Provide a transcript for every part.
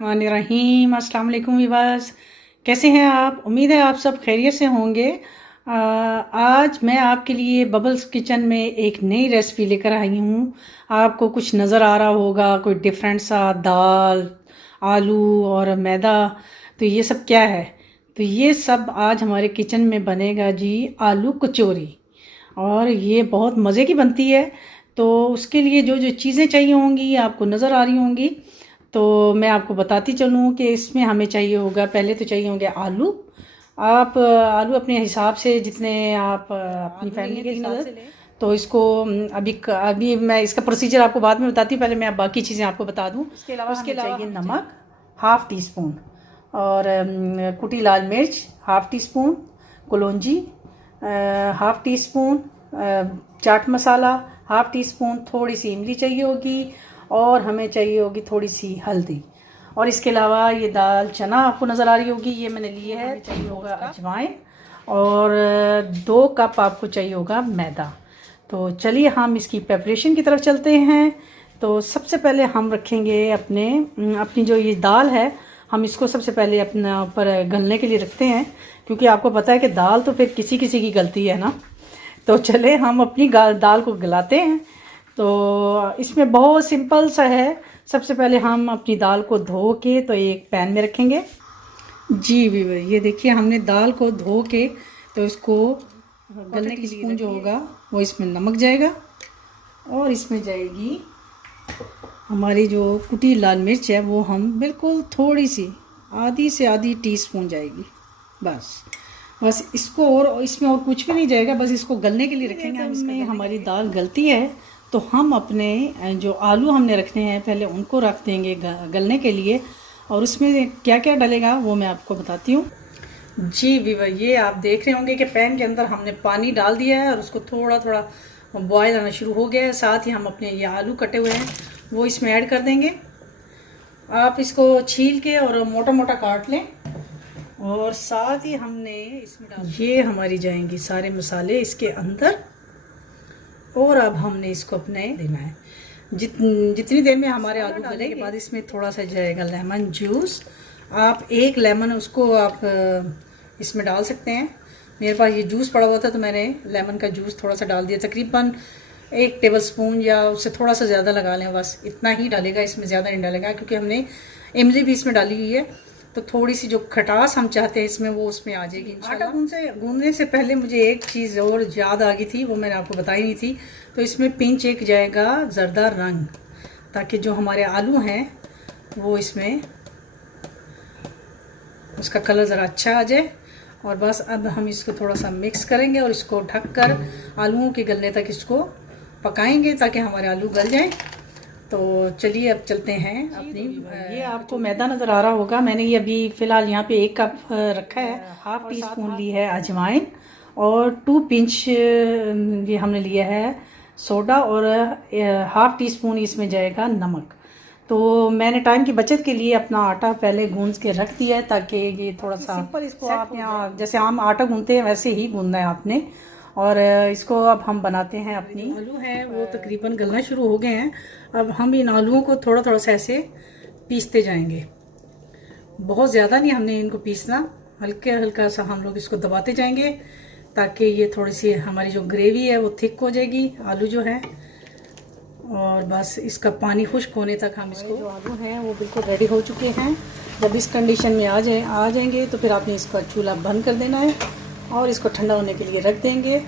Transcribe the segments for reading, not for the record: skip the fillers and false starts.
रहीम अस्सलाम वालेकुम विवास। कैसे हैं आप? उम्मीद है आप सब खैरियत से होंगे। आज मैं आपके लिए बबल्स किचन में एक नई रेसिपी लेकर आई हूँ। आपको कुछ नज़र आ रहा होगा, कोई डिफरेंट सा दाल, आलू और मैदा। तो ये सब क्या है? तो ये सब आज हमारे किचन में बनेगा जी, आलू कचौरी। और ये बहुत मज़े की बनती है। तो उसके लिए जो जो चीज़ें चाहिए होंगी आपको नज़र आ रही होंगी, तो मैं आपको बताती चलूँ कि इसमें हमें चाहिए होगा। पहले तो चाहिए होंगे आलू। आप आलू अपने हिसाब से, जितने आप अपनी फैमिली के हिसाब से लें। तो इसको अभी मैं इसका प्रोसीजर आपको बाद में बताती हूँ, पहले मैं बाकी चीज़ें आपको बता दूँ। उसके अलावा चाहिए नमक हाफ़ टी स्पून, और कुटी लाल मिर्च हाफ़ टी स्पून, कलौंजी half tea spoon, chaat masala half tea spoon, थोड़ी सी इमली चाहिए होगी, और हमें चाहिए होगी थोड़ी सी हल्दी। और इसके अलावा ये दाल चना आपको नज़र आ रही होगी, ये मैंने लिए है। चाहिए होगा अजवाइन, और 2 कप आपको चाहिए होगा मैदा। तो चलिए हम इसकी प्रिपरेशन की तरफ चलते हैं। तो सबसे पहले हम रखेंगे अपनी जो ये दाल है, हम इसको सबसे पहले अपना ऊपर गलने के लिए रखते हैं, क्योंकि आपको पता है कि दाल तो फिर किसी किसी की गलती है ना। तो चले हम अपनी दाल को गलाते हैं। तो इसमें बहुत सिंपल सा है। सबसे पहले हम अपनी दाल को धो के तो एक पैन में रखेंगे जी। वीवर, ये देखिए हमने दाल को धो के, तो इसको गलने के लिए जो होगा वो इसमें नमक जाएगा, और इसमें जाएगी हमारी जो कुटी लाल मिर्च है, वो हम बिल्कुल थोड़ी सी, आधी से आधी टीस्पून जाएगी बस इसको, और इसमें और कुछ भी नहीं जाएगा, बस इसको गलने के लिए रखेंगे हम। इसमें हमारी दाल गलती है तो हम अपने जो आलू हमने रखने हैं पहले उनको रख देंगे गलने के लिए। और उसमें क्या क्या डलेगा वो मैं आपको बताती हूँ जी। वीवर, ये आप देख रहे होंगे कि पैन के अंदर हमने पानी डाल दिया है और उसको थोड़ा थोड़ा बॉयल आना शुरू हो गया है। साथ ही हम अपने ये आलू कटे हुए हैं वो इसमें ऐड कर देंगे। आप इसको छील के और मोटा मोटा काट लें, और साथ ही हमने इसमें ये हमारी जाएंगी सारे मसाले इसके अंदर। और अब हमने इसको अपने देना है जितनी देर में हमारे आलू गलने के बाद इसमें थोड़ा सा जाएगा लेमन जूस। आप 1 लेमन उसको आप इसमें डाल सकते हैं। मेरे पास ये जूस पड़ा हुआ था तो मैंने लेमन का जूस थोड़ा सा डाल दिया, तकरीबन 1 टेबलस्पून या उससे थोड़ा सा ज़्यादा लगा लें, बस इतना ही डालेगा, इसमें ज़्यादा नहीं डालेगा, क्योंकि हमने इमली भी इसमें डाली हुई है। तो थोड़ी सी जो खटास हम चाहते हैं इसमें वो उसमें आ जाएगी। आटा गूंदने से पहले मुझे एक चीज़ और याद आ गई थी, वो मैंने आपको बताई नहीं थी। तो इसमें पिंच एक जाएगा ज़रदा रंग, ताकि जो हमारे आलू हैं वो इसमें उसका कलर ज़रा अच्छा आ जाए। और बस अब हम इसको थोड़ा सा मिक्स करेंगे और इसको ढककर आलूओं के गलने तक इसको पकाएंगे, ताकि हमारे आलू गल जाएं। तो चलिए अब चलते हैं अपनी। ये आपको मैदा नज़र आ रहा होगा, मैंने ये अभी फ़िलहाल यहाँ पे 1 कप रखा है। हाफ़ टी स्पून ली है अजवाइन, और 2 पिंच ये हमने लिया है सोडा, और हाफ़ टी स्पून इसमें जाएगा नमक। तो मैंने टाइम की बचत के लिए अपना आटा पहले गूंद के रख दिया है, ताकि ये थोड़ा सा सिंपल, इसको आप यहाँ जैसे आम आटा गूंदते हैं वैसे ही गूंदना है आपने। और इसको अब हम बनाते हैं। अपनी आलू हैं वो तकरीबन गलना शुरू हो गए हैं। अब हम इन आलूओं को थोड़ा थोड़ा सा ऐसे पीसते जाएंगे, बहुत ज़्यादा नहीं हमने इनको पीसना, हल्के हल्का सा हम लोग इसको दबाते जाएंगे, ताकि ये थोड़ी सी हमारी जो ग्रेवी है वो थिक हो जाएगी आलू जो है। और बस इसका पानी खुश्क होने तक हम इसको, जो आलू हैं वो बिल्कुल रेडी हो चुके हैं। जब इस कंडीशन में आ जाएंगे तो फिर आपने इसका चूल्हा बंद कर देना है और इसको ठंडा होने के लिए रख देंगे।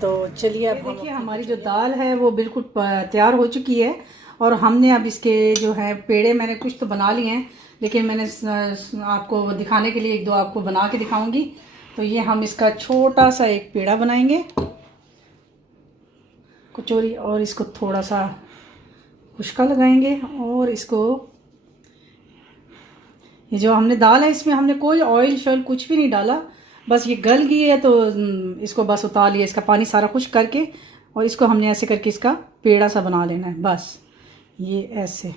तो चलिए अब देखिए हमारी जो दाल है वो बिल्कुल तैयार हो चुकी है। और हमने अब इसके जो है पेड़े, मैंने कुछ तो बना लिए हैं, लेकिन मैंने आपको दिखाने के लिए 1-2 आपको बना के दिखाऊंगी। तो ये हम इसका छोटा सा एक पेड़ा बनाएंगे कचौरी, और इसको थोड़ा सा खुश्का लगाएंगे। और इसको, ये जो हमने दाल है इसमें हमने कोई ऑयल शॉयल कुछ भी नहीं डाला, बस ये गल गई है तो इसको बस उतार लिया, इसका पानी सारा खुश्क करके, और इसको हमने ऐसे करके इसका पेड़ा सा बना लेना है। बस ये ऐसे,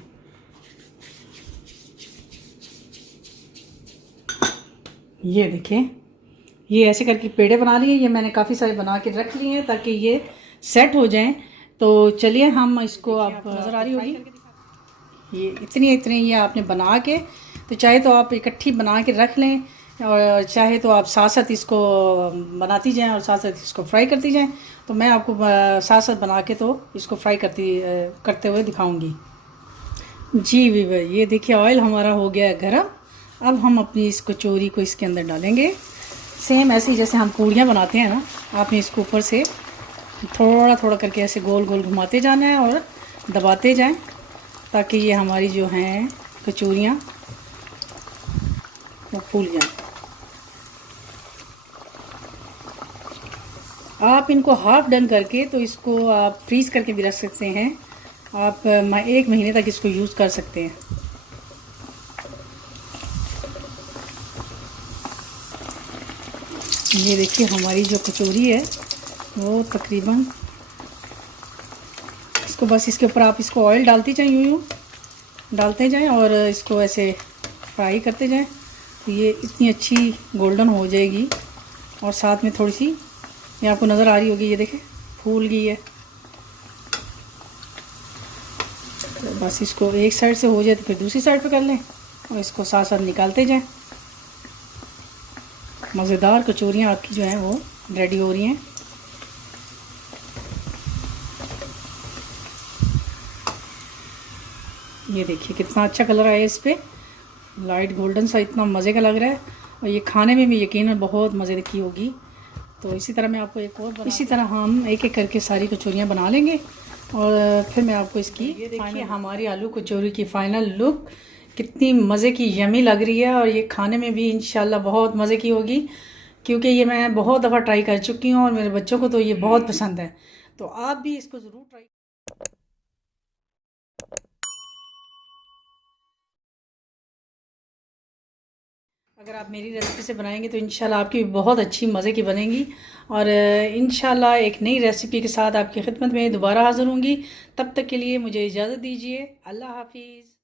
ये देखिए ये ऐसे करके पेड़े बना लिए। ये मैंने काफ़ी सारे बना के रख लिए हैं ताकि ये सेट हो जाएं। तो चलिए हम इसको, आप नज़र आ रही होगी, ये इतनी इतनी ये आपने बना के, तो चाहे तो आप इकट्ठी बना के रख लें और चाहे तो आप साथ साथ इसको बनाती जाएं और साथ साथ इसको फ्राई करती जाएं। तो मैं आपको साथ साथ बना के तो इसको फ्राई करते हुए दिखाऊंगी। जी विवा, ये देखिए ऑयल हमारा हो गया है गरम। अब हम अपनी इस कचौरी को इसके अंदर डालेंगे। सेम ऐसे ही जैसे हम पूड़ियाँ बनाते हैं ना, आपने इसको ऊपर से थोड़ा थोड़ा करके ऐसे गोल गोल घुमाते जाना है और दबाते जाएं, ताकि ये हमारी जो हैं कचौरियाँ वो फूल जाएं। आप इनको हाफ़ डन करके तो इसको आप फ्रीज़ करके भी रख सकते हैं। आप 1 महीने तक इसको यूज़ कर सकते हैं। ये देखिए हमारी जो कचौरी है वो तकरीबन, इसको बस इसके ऊपर आप इसको ऑयल डालती जाएं, यूँ डालते जाएं और इसको ऐसे फ्राई करते जाएं, तो ये इतनी अच्छी गोल्डन हो जाएगी। और साथ में थोड़ी सी ये आपको नज़र आ रही होगी, ये देखें फूल गई है। तो बस इसको एक साइड से हो जाए तो फिर दूसरी साइड पे कर लें और इसको साथ साथ निकालते जाएं। मज़ेदार कचौरियाँ आपकी जो हैं वो रेडी हो रही हैं। ये देखिए कितना अच्छा कलर आया इस पर, लाइट गोल्डन सा, इतना मज़े का लग रहा है। और ये खाने में भी यकीनन बहुत मज़े की होगी। तो इसी तरह मैं आपको एक और इसी तरह हम एक एक करके सारी कचौरियाँ बना लेंगे और फिर मैं आपको इसकी, ये देखिए हमारी आलू कचौरी की फ़ाइनल लुक कितनी मज़े की यमी लग रही है। और ये खाने में भी इंशाल्लाह बहुत मज़े की होगी, क्योंकि ये मैं बहुत दफ़ा ट्राई कर चुकी हूँ और मेरे बच्चों को तो ये बहुत पसंद है। तो आप भी इसको ज़रूर ट्राई। अगर आप मेरी रेसिपी से बनाएंगे तो इंशाल्लाह आपकी बहुत अच्छी मज़े की बनेगी। और इंशाल्लाह एक नई रेसिपी के साथ आपकी खिदमत में दोबारा हाज़िर होंगी। तब तक के लिए मुझे इजाज़त दीजिए। अल्लाह हाफिज़।